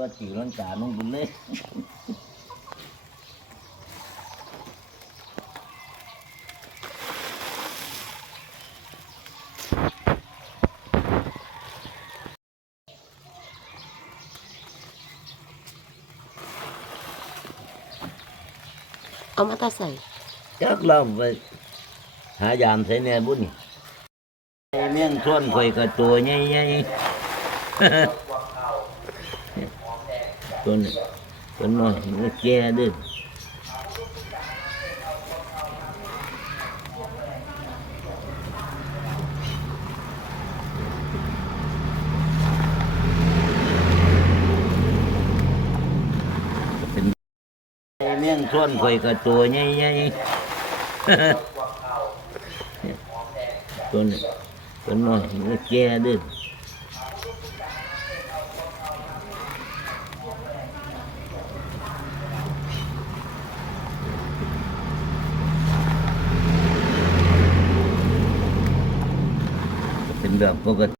ก็จีร้อนจ่าลงบุญเลยเอามาตาใส่จักเราไปหายามใส่แน่บุญเมี่ยงส่วนข่อยกับตัวใหญ่ๆ ตัวนี้ตัวน้อยมันแก่เด้อเป็นเมี่ยงส่วนข่อยกับตัวใหญ่ๆตัวนี้ตัวน้อยมันแก่เด้อเป็นแบบปกติ